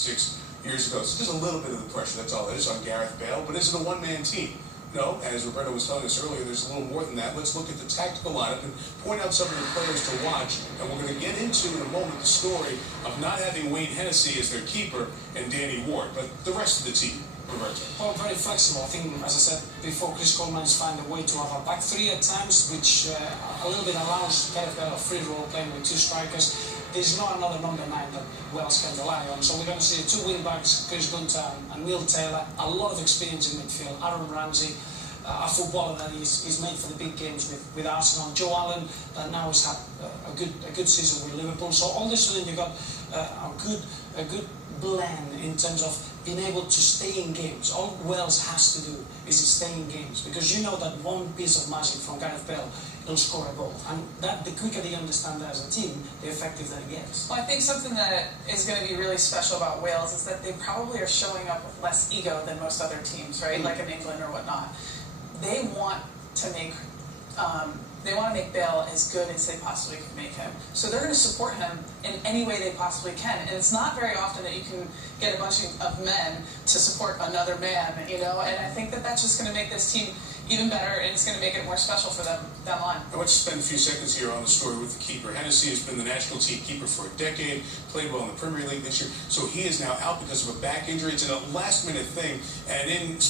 6 years ago. So just a little bit of the pressure, that's all it is, on Gareth Bale. But is it a one-man team? No, as Roberto was telling us earlier, there's a little more than that. Let's look at the tactical lineup and point out some of the players to watch. And we're going to get into, in a moment, the story of not having Wayne Hennessy as their keeper and Danny Ward, but the rest of the team. Roberto. Well, very flexible. I think, as I said before, Chris Coleman's found a way to have a back three at times, which a little bit allows Gareth Bale a free role playing with two strikers. There's not another number 9 that Wales can rely on. So we're going to see 2 wing-backs, Chris Gunter and Neil Taylor, a lot of experience in midfield. Aaron Ramsey, a footballer that is made for the big games with Arsenal. Joe Allen, that now has had a good season with Liverpool. So all this sudden you've got a good blend in terms of being able to stay in games. All Wales has to do is stay in games, because you know that one piece of magic from Gareth Bale, he'll score a goal, and that the quicker they understand that as a team, the effective that it gets. Well, I think something that is going to be really special about Wales is that they probably are showing up with less ego than most other teams, right? Like in England or whatnot. They want to make Bale as good as they possibly can make him. So they're going to support him in any way they possibly can. And it's not very often that you can get a bunch of men to support another man, you know. And I think that that's just going to make this team even better, and it's going to make it more special for them down the line. I want to spend a few seconds here on the story with the keeper. Hennessy has been the national team keeper for a decade, played well in the Premier League this year, so he is now out because of a back injury. It's a last-minute thing, and in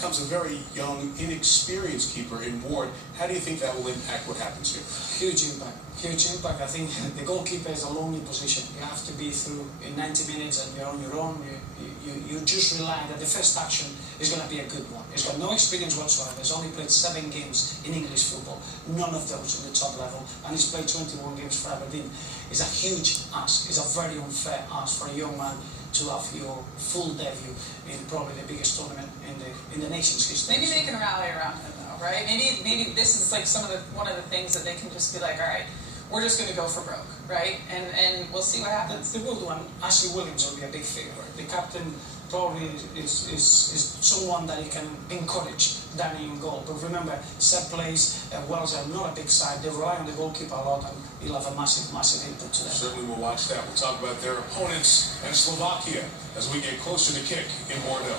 comes a very young, inexperienced keeper in Ward. How do you think that will impact what happens here? Huge impact. Huge impact. I think the goalkeeper is a lonely position. You have to be through in 90 minutes and you're on your own. You just rely that the first action is going to be a good one. He's got no experience whatsoever. He's only played 7 games in English football, none of those in the top level, and he's played 21 games for Aberdeen. It's a huge ask. It's a very unfair ask for a young man to have your full debut in probably the biggest tournament in the nation's history. Maybe they can rally around him though, right? Maybe this is like one of the things that they can just be like, all right, we're just going to go for broke, right? And we'll see what happens. They will do, and Ashley Williams will be a big figure. The captain probably is someone that he can encourage Danny in goal. But remember, set plays, Wales are not a big side. They rely on the goalkeeper a lot, and he'll have a massive input to them. Certainly we'll watch that. We'll talk about their opponents and Slovakia as we get closer to kick in Bordeaux.